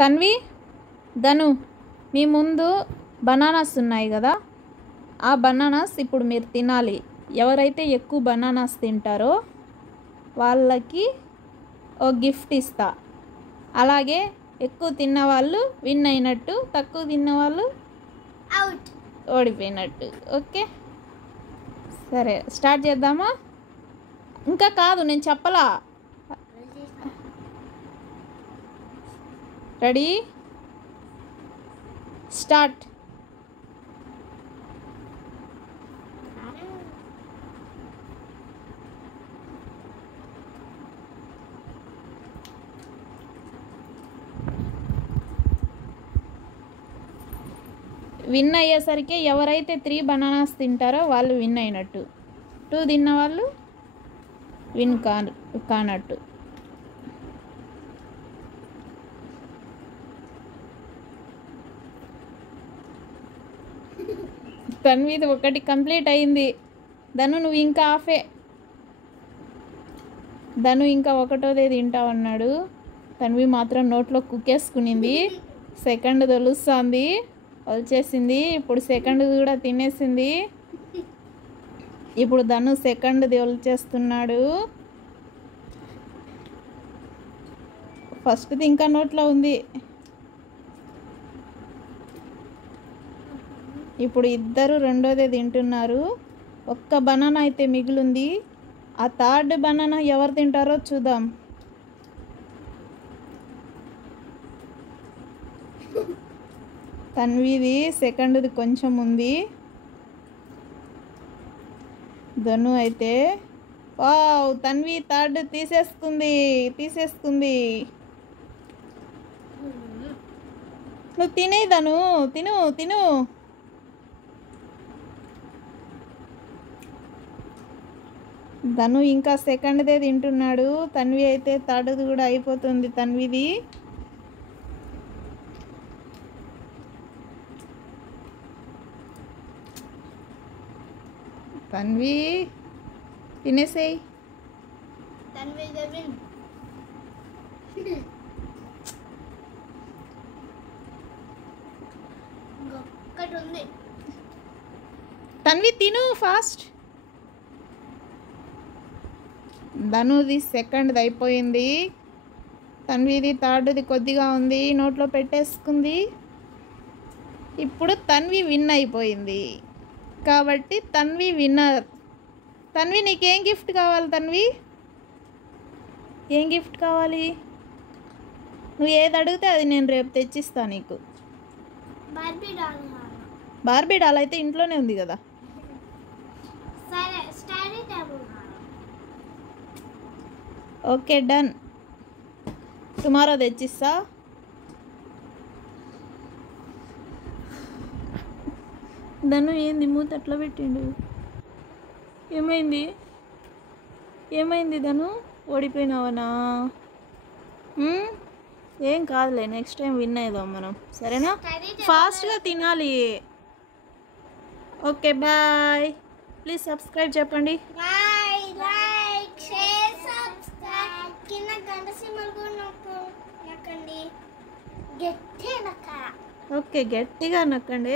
తన్వి, ధను, మీ ముందు బనానాస్ ఉన్నాయి కదా, ఆ బనానాస్ ఇప్పుడు మీరు తినాలి. ఎవరైతే ఎక్కువ బనానాస్ తింటారో వాళ్ళకి ఒక గిఫ్ట్ ఇస్తా. అలాగే ఎక్కువ తిన్నవాళ్ళు విన్ అయినట్టు, తక్కువ తిన్నవాళ్ళు అవుట్, ఓడిపోయినట్టు. ఓకే, సరే స్టార్ట్ చేద్దామా? ఇంకా కాదు, నేను చెప్పలా. Ready, start. విన్ అయ్యేసరికి ఎవరైతే 3 బనానాస్ తింటారో వాళ్ళు విన్ అయినట్టు, 2 తిన్న వాళ్ళు విన్ కానట్టు. తన్విది ఒకటి కంప్లీట్ అయింది. ధను నువ్వు ఇంకా ఆఫే. ధను ఇంకా ఒకటోదే తింటావన్నాడు. తన్వి మాత్రం నోట్లో కుక్కేసుకునింది. సెకండ్ తొలుస్తుంది, వచ్చేసింది. ఇప్పుడు సెకండ్ కూడా తినేసింది. ఇప్పుడు ధను సెకండ్ది వచ్చేస్తున్నాడు. ఫస్ట్ది ఇంకా నోట్లో ఉంది. ఇప్పుడు ఇద్దరు రెండోదే తింటున్నారు. ఒక్క బనానా అయితే మిగిలింది. ఆ థర్డ్ బనానా ఎవరు తింటారో చూద్దాం. తన్విది సెకండ్ది కొంచెం ఉంది. ధను అయితే వావ్, తన్వి థర్డ్ తీసేసుకుంది. నువ్వు తినే ధను, తిను. ధను ఇంకా సెకండ్దే తింటున్నాడు. తన్వి అయితే థర్డ్ది కూడా అయిపోతుంది. తన్విది తన్వి తినేసేయి. తన్వి తిను ఫాస్ట్. ధనుది సెకండ్ది అయిపోయింది. తన్విది థర్డ్ది కొద్దిగా ఉంది, నోట్లో పెట్టేసుకుంది. ఇప్పుడు తన్వి విన్ అయిపోయింది కాబట్టి తన్వి విన్నర్. తన్వి నీకేం గిఫ్ట్ కావాలి? తన్వి ఏం గిఫ్ట్ కావాలి? నువ్వు ఏది అడిగితే అది నేను రేపు తెచ్చిస్తా నీకు. బార్బీ డాల్ అయితే ఇంట్లోనే ఉంది కదా. ఓకే డన్, టుమారో తెచ్చిస్తా. ధను ఏంది మూత అట్లా పెట్టిండు? ఏమైంది ధను? ఓడిపోయినావనా? ఏం కాదులే, నెక్స్ట్ టైం విన్ అయిదాం మనం, సరేనా? ఫాస్ట్గా తినాలి. Okay bye. ప్లీజ్ సబ్స్క్రైబ్ చెప్పండి. ఓకే, గట్టిగా నొక్కండి.